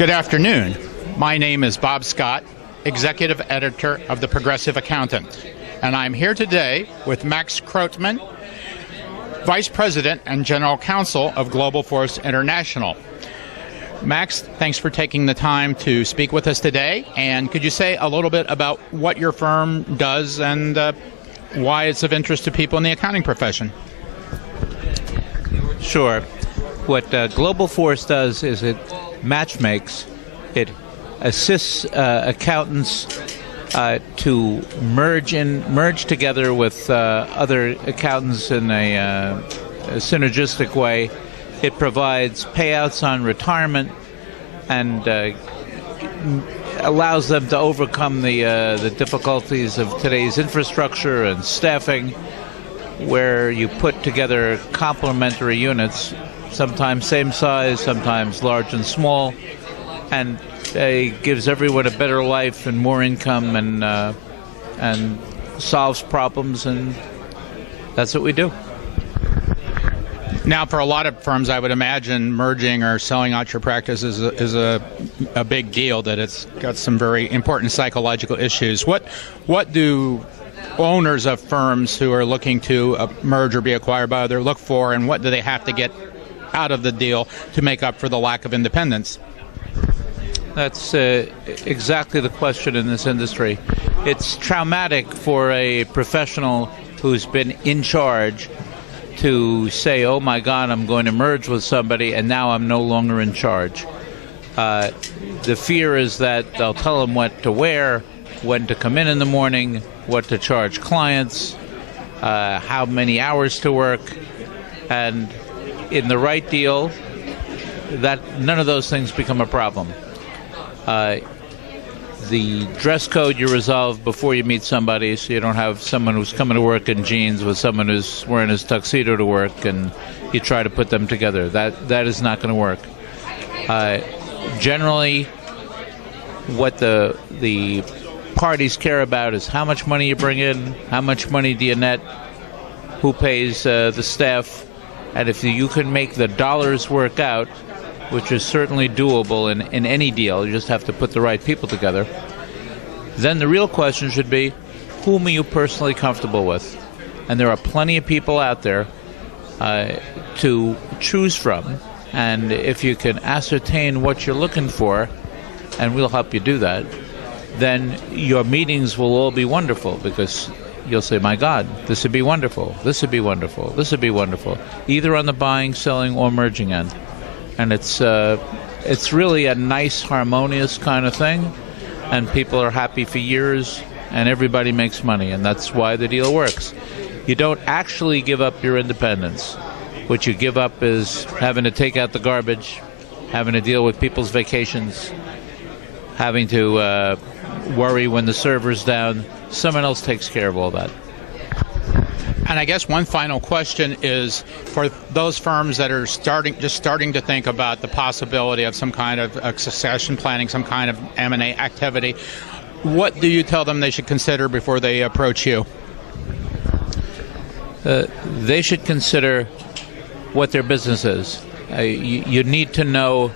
Good afternoon. My name is Bob Scott, Executive Editor of The Progressive Accountant, and I'm here today with Max Krotman, Vice President and General Counsel of Global Force International. Max, thanks for taking the time to speak with us today, and could you say a little bit about what your firm does and why it's of interest to people in the accounting profession? Sure. What Global Force does is it matchmakes, it assists accountants to merge together with other accountants in a synergistic way. It provides payouts on retirement and allows them to overcome the difficulties of today's infrastructure and staffing, where you put together complementary units, sometimes same size, sometimes large and small, and it gives everyone a better life and more income and solves problems, and that's what we do. Now, for a lot of firms, I would imagine merging or selling out your practice is a big deal, that it's got some very important psychological issues. What do owners of firms who are looking to merge or be acquired by other look for, and what do they have to get out of the deal to make up for the lack of independence? That's exactly the question in this industry. It's traumatic for a professional who's been in charge to say, oh my God, I'm going to merge with somebody and now I'm no longer in charge. The fear is that they'll tell them what to wear, when to come in the morning, what to charge clients, how many hours to work, and in the right deal, that none of those things become a problem. The dress code you resolve before you meet somebody, so you don't have someone who's coming to work in jeans with someone who's wearing his tuxedo to work, and you try to put them together. That is not going to work. Generally, what the parties care about is how much money you bring in, how much money do you net, who pays the staff, and if you can make the dollars work out, which is certainly doable in any deal, you just have to put the right people together, then the real question should be, whom are you personally comfortable with? And there are plenty of people out there to choose from, and if you can ascertain what you're looking for, and we'll help you do that, then your meetings will all be wonderful, because you'll say, my God, this would be wonderful, this would be wonderful, this would be wonderful, either on the buying, selling, or merging end. And it's really a nice, harmonious kind of thing, and people are happy for years, and everybody makes money, and that's why the deal works. You don't actually give up your independence. What you give up is having to take out the garbage, having to deal with people's vacations, having to worry when the server's down. Someone else takes care of all that. And I guess one final question is, for those firms that are just starting to think about the possibility of some kind of succession planning, some kind of M&A activity, what do you tell them they should consider before they approach you? They should consider what their business is. You need to know,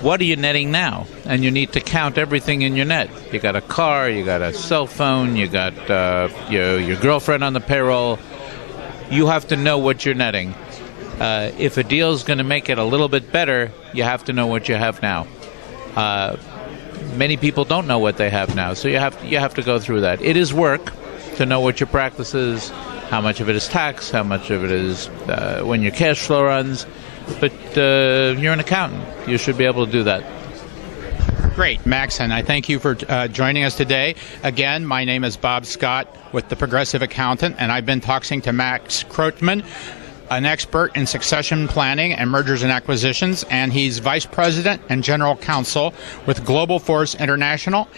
what are you netting now? And you need to count everything in your net. You got a car, you got a cell phone, you got your girlfriend on the payroll. You have to know what you're netting. If a deal is going to make it a little bit better, you have to know what you have now. Many people don't know what they have now, so you have to go through that. It is work to know what your practice is, how much of it is tax, how much of it is when your cash flow runs, but you're an accountant. You should be able to do that. Great, Max, and I thank you for joining us today. Again, my name is Bob Scott with The Progressive Accountant, and I've been talking to Max Krotman, an expert in succession planning and mergers and acquisitions, and he's Vice President and General Counsel with Global Force International.